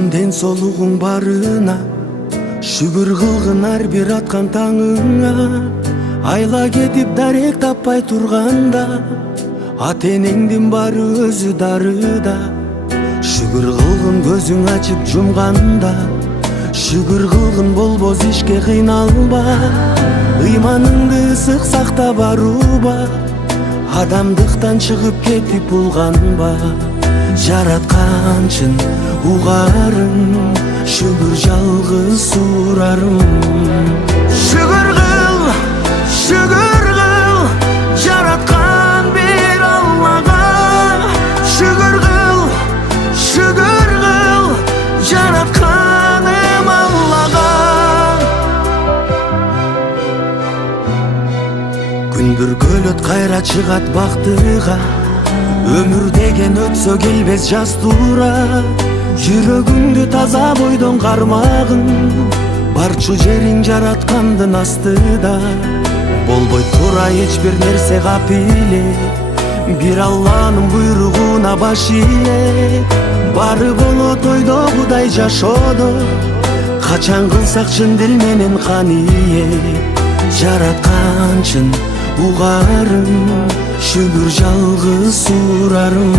кылгын ден соолугуң барына, шүгүр кылгын ар бир аткан таңыңа. Айла кетип дарек таппай турганда, ата энеңдин баары өзү дарыда. Шүгүр кылгын көзүң ачып жумганда, шүгүр кылгын болбос ишке кыйналба. Ыйманыңды ысык сакта баруба, адамдыктан чыгып кетип булганба. Жаратканчын угарым, шүгүр жалгыз сурарым. Шүгүр кыл, жараткан бир Аллага. Шүгүр кыл, жаратканым Аллага. Күн бүркөлөт кайра чыгат бактыга, өмүр деген өтсө келбес жаз туура. Жүрөгүңдү таза бойдон кармагын, барчу жериң жараткандын астыда. Болбой тура эч бир нерсе капиле, бир Алланын буйругуна баш ийе. Баары болот ойдо Кудай жашоодо, качан кылсак чын дил менен кан ие. Жаратканчын угарым, шүгүр жалгыз сурарым.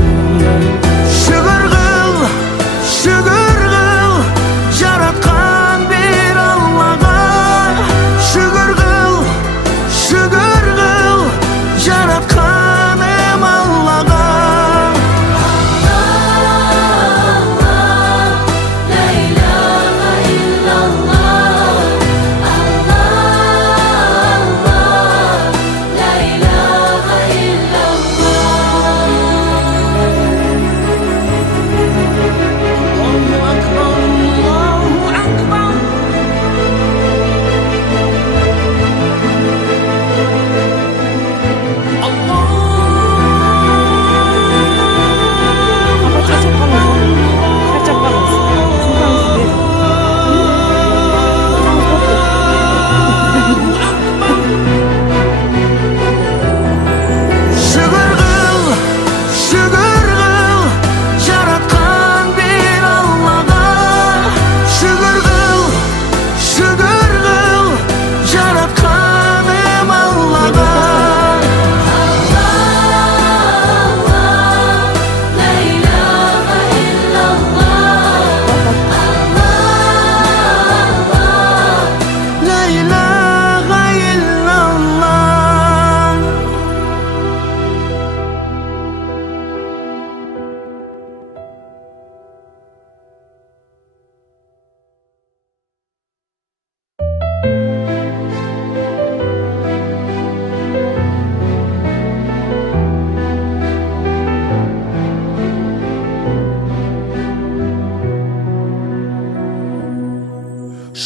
Шүгүр кыл, жараткан бир Аллага. Шүгүр кыл, жаратканым Аллага.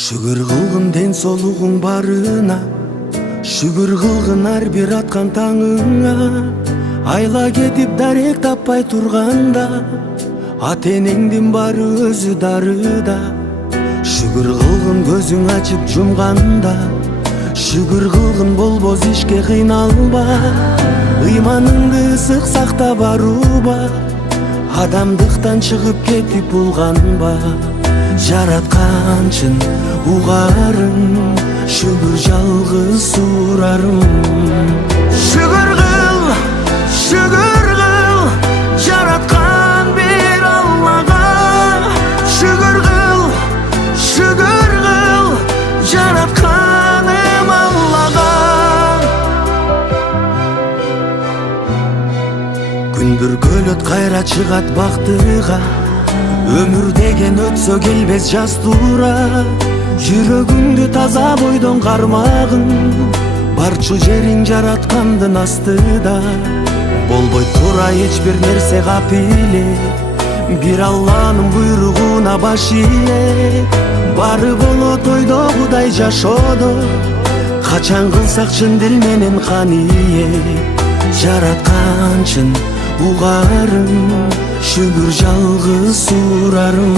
Шүгүр кылгын ден соолугуң барына, шүгүр кылгын ар бир аткан таңыңа. Айла кетип дарек таппай турганда, ата энеңдин баары өзү дарыда. Шүгүр кылгын көзүң ачып жумганда, шүгүр кылгын болбос ишке кыйналба. Ыйманыңды ысык сакта баруба, адамдыктан чыгып кетип булганба. Жаратканчын угарым, шүгүр жалгыз сурарым. Шүгүр кыл, жараткан бир Аллага. Шүгүр кыл, жаратканым Аллага. Күн бүркөлөт кайра чыгат бактыга, өмүр деген өтсө келбес жаз туура. Жүрөгүңдү таза бойдон кармагын, барчу жериң жараткандын астыда. Болбой тура эч бир нерсе капиле, бир Алланын буйругуна баш ийе. Баары болот ойдо Кудай жашоодо, качан кылсак чын дил менен кан ие. Жаратканчын угарым, шүгүр жалгыз сурарым.